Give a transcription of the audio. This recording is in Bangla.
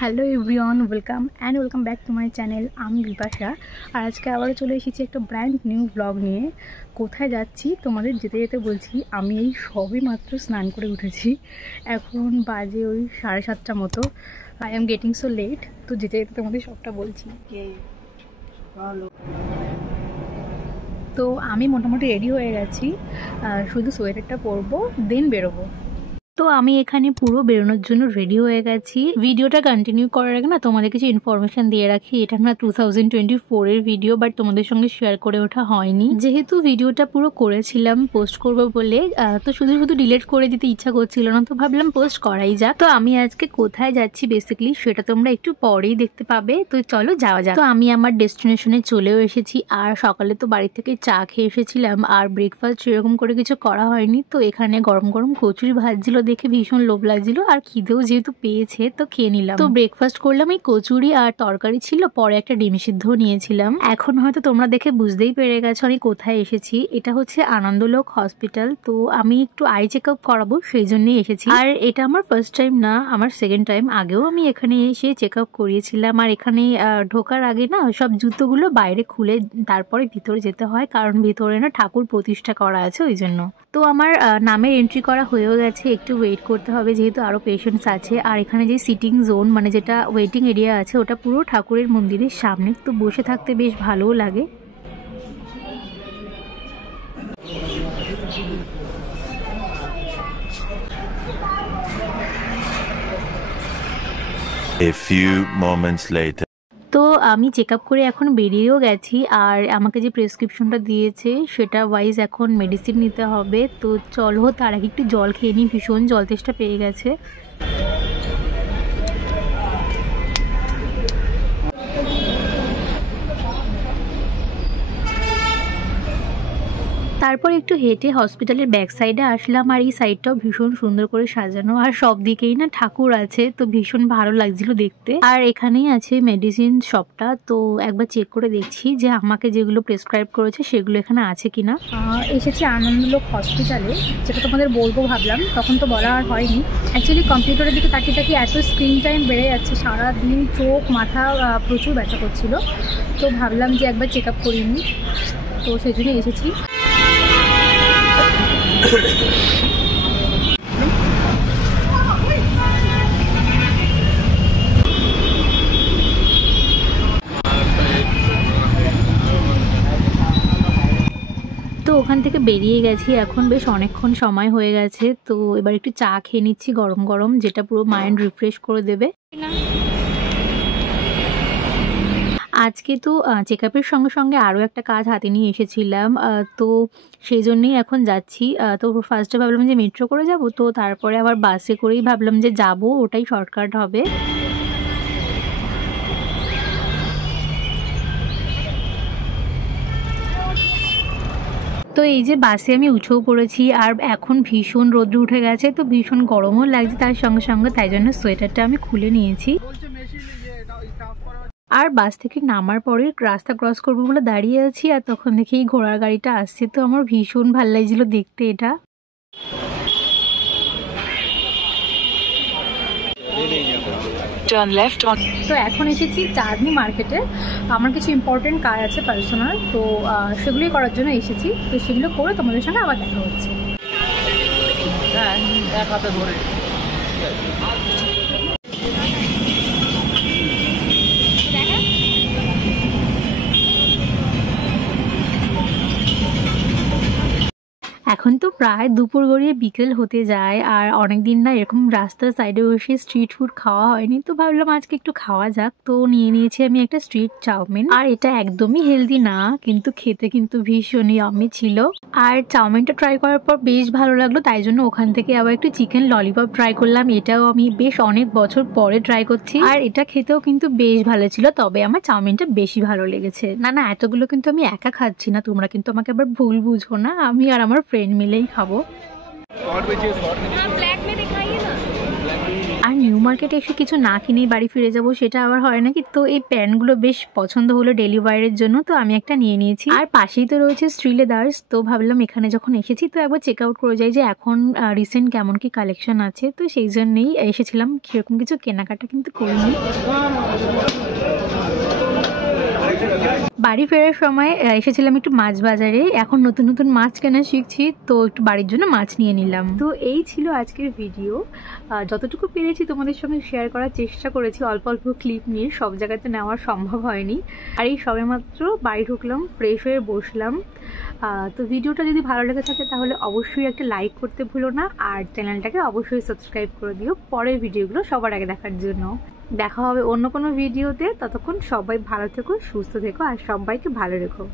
Hello everyone, welcome back to my channel. আমি বিপাশা, আর আজকে আবারও চলে এসেছি একটা ব্র্যান্ড নিউ ব্লগ নিয়ে। কোথায় যাচ্ছি তোমাদের যেতে যেতে বলছি। আমি এই সবে মাত্র স্নান করে উঠেছি, এখন বাজে ওই 7:30 মতো। I am getting so late, তো যেতে যেতে তোমাদের সবটা বলছি। তো আমি মোটামুটি রেডি হয়ে গেছি, শুধু সোয়েটারটা পরবো, দেন বেরোবো। তো আমি এখানে পুরো বেরোনোর জন্য রেডি হয়ে গেছি। ভিডিওটা কন্টিনিউ করার আগে না তোমাদের কিছু ইনফরমেশন দিয়ে রাখি। এটা না 2024-এর ভিডিও, বাট তোমাদের সঙ্গে শেয়ার করে ওঠা হয়নি। যেহেতু ভিডিওটা পুরো করেছিলাম পোস্ট করবো বলে, তো শুধু ডিলিট করে দিতে ইচ্ছা করছিল না, তো ভাবলাম পোস্ট করাই যাক। তো আমি আজকে কোথায় যাচ্ছি বেসিক্যালি সেটা তোমরা একটু পরেই দেখতে পাবে। তো চলো যাওয়া যাক। তো আমি আমার ডেস্টিনেশনে চলেও এসেছি, আর সকালে তো বাড়ি থেকে চা খেয়ে এসেছিলাম, আর ব্রেকফাস্ট সেরকম করে কিছু করা হয়নি। তো এখানে গরম গরম কচুরি ভাজছিল দেখে ভীষণ লোভ লাগছিল, আর খিদেও যেহেতু পেয়েছে তো খেয়ে নিলাম। তো ব্রেকফাস্ট করলাম এই কচুরি আর তরকারি ছিল, পরে একটা ডিম সিদ্ধ নিয়েছিলাম। এখন হয়তো তোমরা দেখে বুঝতেই পেরে গেছো আমি কোথায় এসেছি। এটা হচ্ছে আনন্দলোক হসপিটাল। তো আমি একটু আই চেক আপ করাবো সেই জন্যই এসেছি। আর এটা আমার ফার্স্ট টাইম না, আমার সেকেন্ড টাইম। আগেও আমি এখানে এসে চেক আপ করিয়েছিলাম। আর এখানে ঢোকার আগে না সব জুতোগুলো বাইরে খুলে তারপরে ভিতরে যেতে হয়, কারণ ভিতরে না ঠাকুর প্রতিষ্ঠা করা আছে ওই জন্য। তো আমার নামের এন্ট্রি করা হয়েও গেছে, একটু ওয়েট করতে হবে যেহেতু আরও পেশেন্টস আছে। আর এখানে যে সিটিং জোন মানে যেটা ওয়েটিং এরিয়া আছে ওটা পুরো ঠাকুরের মন্দিরের সামনে, তো বসে থাকতে বেশ ভালোও লাগে। A few moments later. তো আমি চেক আপ করে এখন বেরিয়েও গেছি, আর আমাকে যে প্রেসক্রিপশনটা দিয়েছে সেটা ওয়াইজ এখন মেডিসিন নিতে হবে। তো চলো তার আগে একটু জল খেয়ে নিই, ভীষণ জল তেষ্টা পেয়ে গেছে। তারপর একটু হেঁটে হসপিটালের ব্যাক সাইডে আসলাম, আর এই সাইডটাও ভীষণ সুন্দর করে সাজানো, আর সব দিকেই না ঠাকুর আছে, তো ভীষণ ভালো লাগছিল দেখতে। আর এখানেই আছে মেডিসিন শপটা, তো একবার চেক করে দেখছি যে আমাকে যেগুলো প্রেসক্রাইব করেছে সেগুলো এখানে আছে কিনা। এসেছি আনন্দলোক হসপিটালে, যেটা তোমাদের বলবো ভাবলাম, তখন তো বলা আর হয়নি। অ্যাকচুয়ালি কম্পিউটারের দিকে তাকিয়ে এত স্ক্রিন টাইম বেড়ে যাচ্ছে, সারাদিন চোখ মাথা প্রচুর ব্যথা করছিল, তো ভাবলাম যে একবার চেক আপ করিনি, তো সেই জন্যই এসেছি। তো ওখান থেকে বেরিয়ে গেছি, এখন বেশ অনেকক্ষণ সময় হয়ে গেছে। তো এবার একটু চা খেয়ে নিচ্ছি গরম গরম, যেটা পুরো মাইন্ড রিফ্রেশ করে দেবে। আজকে তো চেক আপের সঙ্গে সঙ্গে আরও একটা কাজ হাতে নিয়ে এসেছিলাম, তো সেই জন্যেই এখন যাচ্ছি। তো ফার্স্টে ভাবলাম যে মেট্রো করে যাব, তো তারপরে আবার বাসে করেই ভাবলাম যে যাব, ওটাই শর্টকাট হবে। তো এই যে বাসে আমি উঠেও পড়েছি, আর এখন ভীষণ রোদ্র উঠে গেছে, তো ভীষণ গরমও লাগছে তার সঙ্গে সঙ্গে, তাই জন্য সোয়েটারটা আমি খুলে নিয়েছি। আর বাস থেকে নামার পরে রাস্তা ক্রস করবো বলে দাঁড়িয়ে আছি, আর তখন দেখি এই ঘোড়ার গাড়িটা আসছে, তো আমার ভীষণ ভালো লাগছিল দেখতে এটা। তো এখন এসেছি চাঁদনি মার্কেটে, আমার কিছু ইম্পর্টেন্ট কাজ আছে পার্সোনাল, তো সেগুলোই করার জন্য এসেছি। তো সেগুলো করে তোমাদের সঙ্গে আবার দেখা হচ্ছে। এখন তো প্রায় দুপুর গড়িয়ে বিকেল হতে যায়, আর অনেকদিন না এরকম রাস্তার সাইডে বসে স্ট্রিট ফুড খাওয়া হয়নি, তো ভাবলাম আজকে একটু খাওয়া যাক। তো নিয়ে নিয়েছি আমি একটা স্ট্রিট চাউমিন, আর এটা একদমই হেলদি না, কিন্তু খেতে কিন্তু ভীষণ ইয়াম্মি ছিল। আর চাউমিনটা ট্রাই করার পর বেশ ভালো লাগলো, তাই জন্য ওখান থেকে আবার একটু চিকেন ললিপপ ট্রাই করলাম। এটাও আমি বেশ অনেক বছর পরে ট্রাই করছি, আর এটা খেতেও কিন্তু বেশ ভালো ছিল, তবে আমার চাউমিনটা বেশি ভালো লেগেছে। না এতগুলো কিন্তু আমি একা খাচ্ছি না, তোমরা কিন্তু আমাকে আবার ভুল বুঝো না, আমি আর আমার ফ্রেন্ড মিলেই খাবো। আর নিউ নিউ মার্কেটে এসে কিছু না কিনেই বাড়ি ফিরে যাব সেটা আবার হয় নাকি। তো এই প্যান্টগুলো বেশ পছন্দ হলো ডেলি ওয়্যারের জন্য, তো আমি একটা নিয়ে নিয়েছি। আর পাশেই তো রয়েছে শ্রীলেদার্স, তো ভাবলাম এখানে যখন এসেছি তো একবার চেক আউট করে যাই যে এখন রিসেন্ট কেমন কি কালেকশন আছে। তো সেই জন্যেই এসেছিলাম, সেরকম কিছু কেনাকাটা কিন্তু করিনি। বাড়ি ফেরার সময় এসেছিলাম একটু মাছ বাজারে, এখন নতুন নতুন মাছ কেনা শিখছি, তো একটু বাড়ির জন্য মাছ নিয়ে নিলাম। তো এই ছিল আজকের ভিডিও, যতটুকু পেরেছি তোমাদের সঙ্গে শেয়ার করার চেষ্টা করেছি, অল্প অল্প ক্লিপ নিয়ে, সব জায়গাতে নেওয়া সম্ভব হয়নি। আর এই সবেমাত্র বাড়ি ঢুকলাম, ফ্রেশ হয়ে বসলাম। তো ভিডিওটা যদি ভালো লেগে থাকে তাহলে অবশ্যই একটা লাইক করতে ভুলো না, আর চ্যানেলটাকে অবশ্যই সাবস্ক্রাইব করে দিও পরের ভিডিওগুলো সবার আগে দেখার জন্য। দেখা হবে অন্য কোনো ভিডিওতে, ততক্ষণ সবাই ভালো থেকো, সুস্থ থেকো, আর সবাইকে ভালো রেখো।